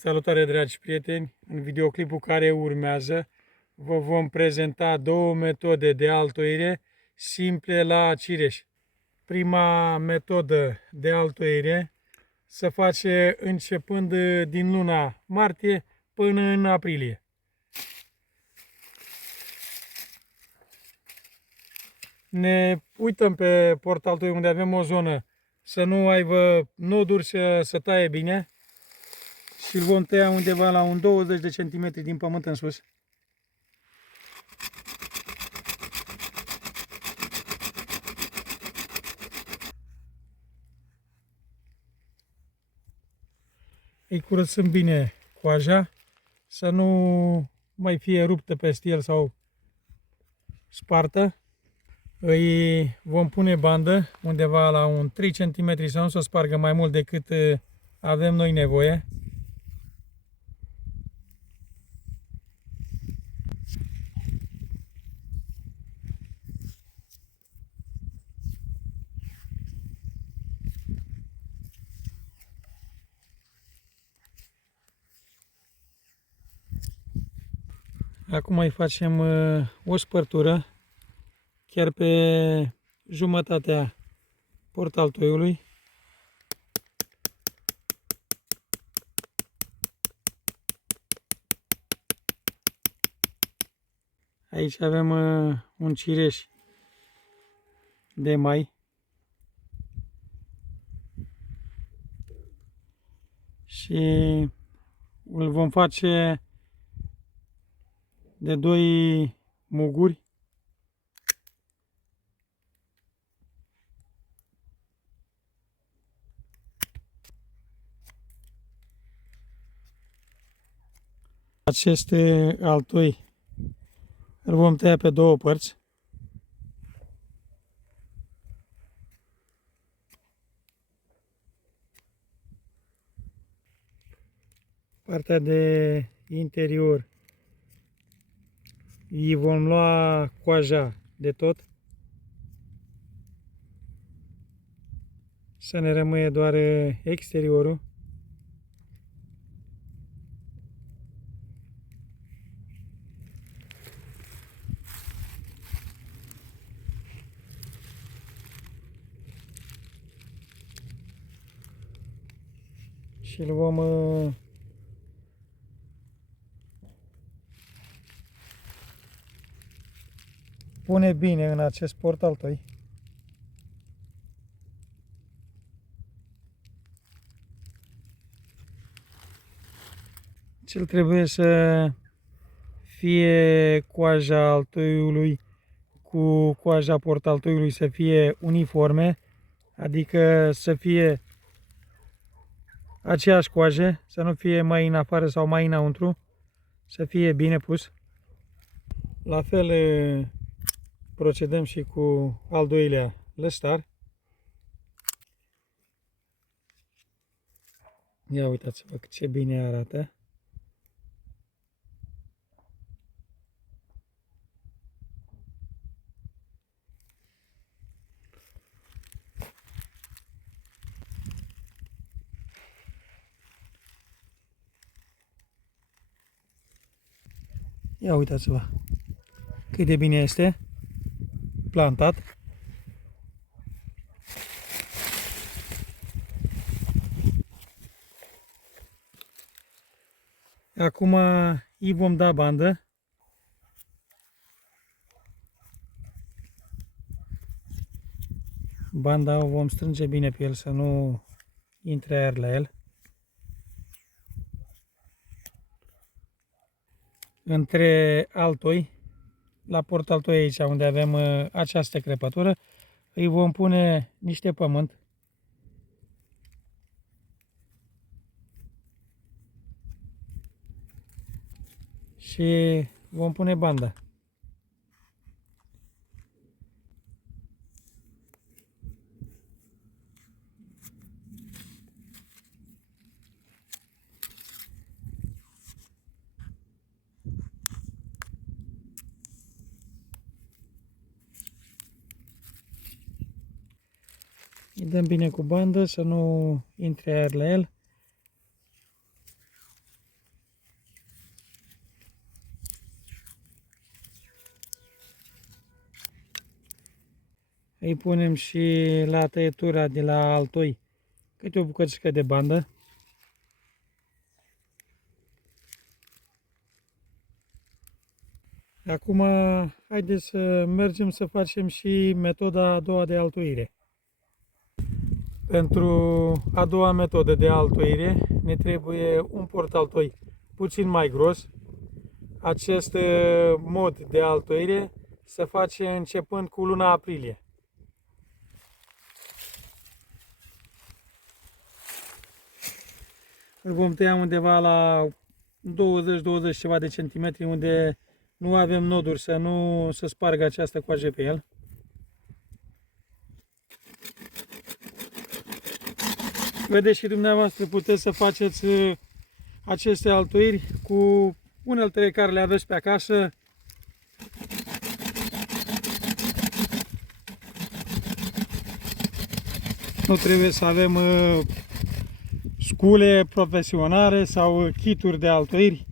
Salutare, dragi prieteni! În videoclipul care urmează vă vom prezenta două metode de altoire simple la cireș. Prima metodă de altoire se face începând din luna martie până în aprilie. Ne uităm pe portalul unde avem o zonă să nu aibă noduri, să taie bine. Și îl vom tăia undeva la un 20 de centimetri din pământ în sus. Îi curățăm bine coaja, să nu mai fie ruptă peste el sau spartă. Îi vom pune bandă undeva la un 3 cm să nu se spargă mai mult decât avem noi nevoie. Acum mai facem o spărtură chiar pe jumătatea portaltoiului. Aici avem un cireș de mai și îl vom face de 2 muguri. Acest altoi îl vom tăia pe 2 părți. Partea de interior îi vom lua coaja de tot, să ne rămâie doar exteriorul. Și îl vom pune bine în acest portaltoi. Cel trebuie să fie coaja altoiului cu coaja portaltoiului să fie uniforme, adică să fie aceeași coaje, să nu fie mai în afară sau mai înăuntru, să fie bine pus. La fel procedăm și cu al doilea lăstar. Ia uitați-vă ce bine arată. Ia uitați-vă cât de bine este plantat. Acum îi vom da bandă. Banda o vom strânge bine pe el să nu intre aer la el. Între altoi, la portaltoi aici unde avem această crăpătură, îi vom pune niște pământ. Și vom pune banda. Îi dăm bine cu bandă să nu intre aer la el. îi punem și la tăietura de la altoi câte o bucățică de bandă. Acum, haideți să mergem să facem și metoda a doua de altoire. Pentru a doua metodă de altoire ne trebuie un portaltoi puțin mai gros. Acest mod de altoire se face începând cu luna aprilie. Îl vom tăia undeva la 20 ceva de centimetri, unde nu avem noduri, să nu se spargă această coajă pe el. Vedeți și dumneavoastră, puteți să faceți aceste altoiri cu uneltele care le aveți pe acasă. Nu trebuie să avem scule profesionale sau kituri de altoiri.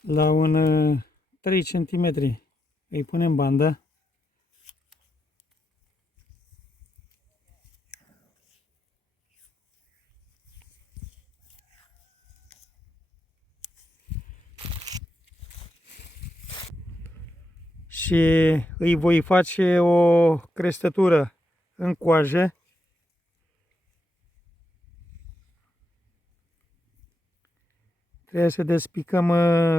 La un 3 cm îi punem bandă. Și îi voi face o crestătură în coajă. Trebuie să despicăm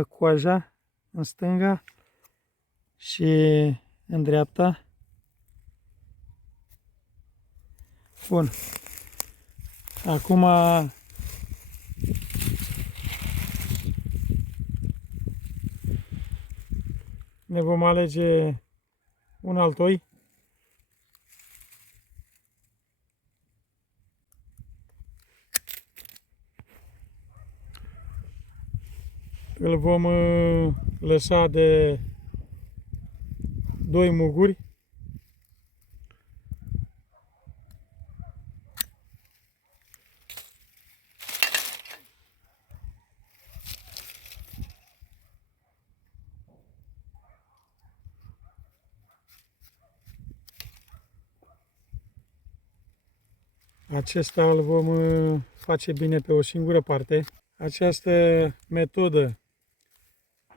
coaja în stânga și în dreapta. Bun. Acum ne vom alege un altoi. Îl vom lăsa de 2 muguri. Acesta îl vom face bine pe o singură parte. Această metodă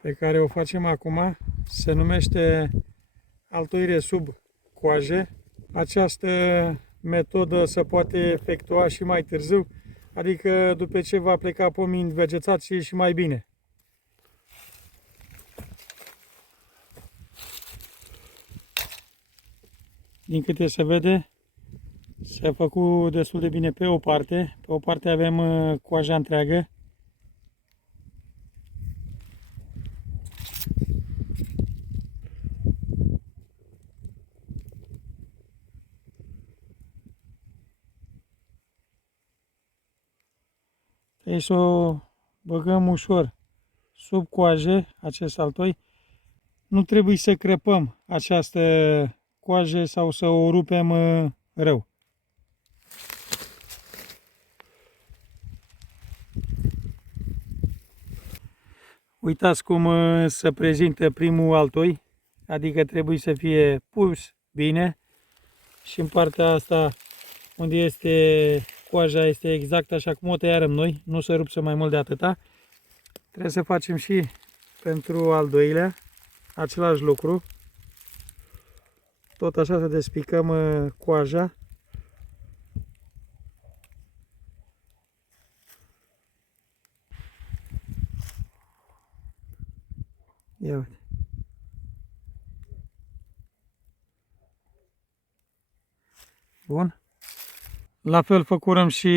pe care o facem acum se numește altoire sub coaje. Această metodă se poate efectua și mai târziu, adică după ce va pleca pomii în vegetație și mai bine. Din câte se vede, s-a făcut destul de bine pe o parte. Pe o parte avem coaja întreagă. Trebuie să o băgăm ușor sub coaje, acest altoi. Nu trebuie să crăpăm această coajă sau să o rupem rău. Uitați cum se prezintă primul altoi, adică trebuie să fie pus bine și în partea asta unde este coaja este exact așa cum o tăiarăm noi, nu se rupse mai mult de atâta. Trebuie să facem și pentru al doilea același lucru. Tot așa să despicăm coaja. Ia uite. Bun. La fel făcurăm și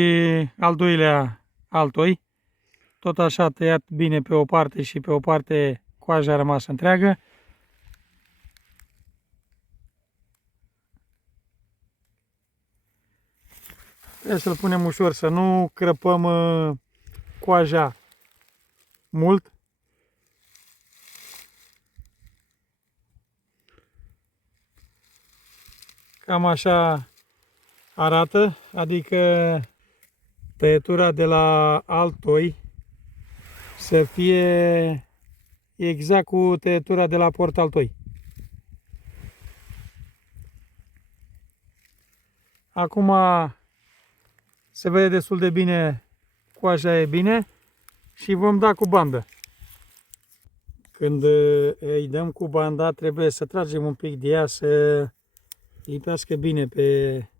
al doilea altoi. Tot așa tăiat bine pe o parte și pe o parte coaja a rămas întreagă. Trebuie să-l punem ușor, să nu crăpăm coaja mult. Cam așa arată, adică tăietura de la altoi să fie exact cu tăietura de la portaltoi. Acum se vede destul de bine, coaja e bine și vom da cu bandă. Când îi dăm cu banda, trebuie să tragem un pic de ea să lipească bine pe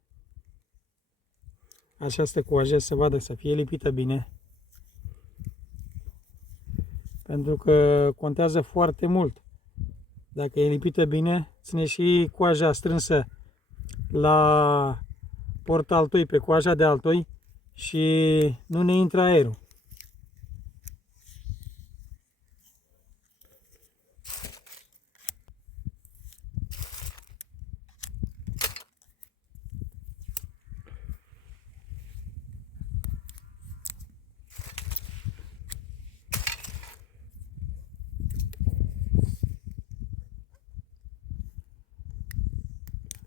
această coajă, să vadă să fie lipită bine. Pentru că contează foarte mult. Dacă e lipită bine, ține și coaja strânsă la portaltoi, pe coaja de altoi și nu ne intră aerul.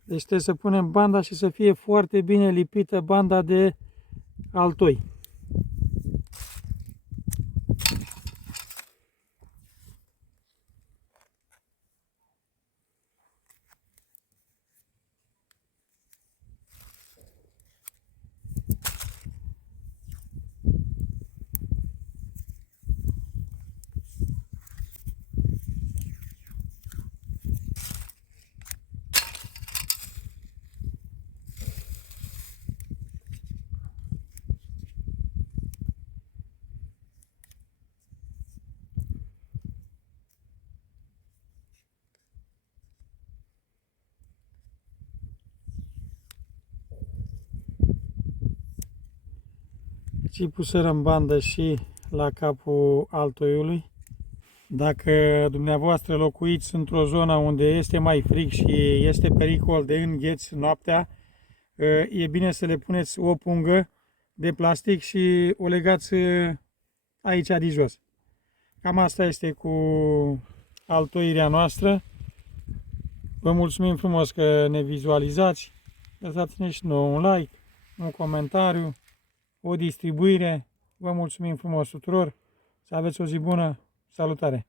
Deci trebuie să punem banda și să fie foarte bine lipită banda de altoi. Și puserăm bandă și la capul altoiului. Dacă dumneavoastră locuiți într-o zonă unde este mai frig și este pericol de îngheț noaptea, e bine să le puneți o pungă de plastic și o legați aici de jos. Cam asta este cu altoirea noastră. Vă mulțumim frumos că ne vizualizați. Lăsați-ne și nouă un like, un comentariu, o distribuire. Vă mulțumim frumos tuturor. Să aveți o zi bună. Salutare!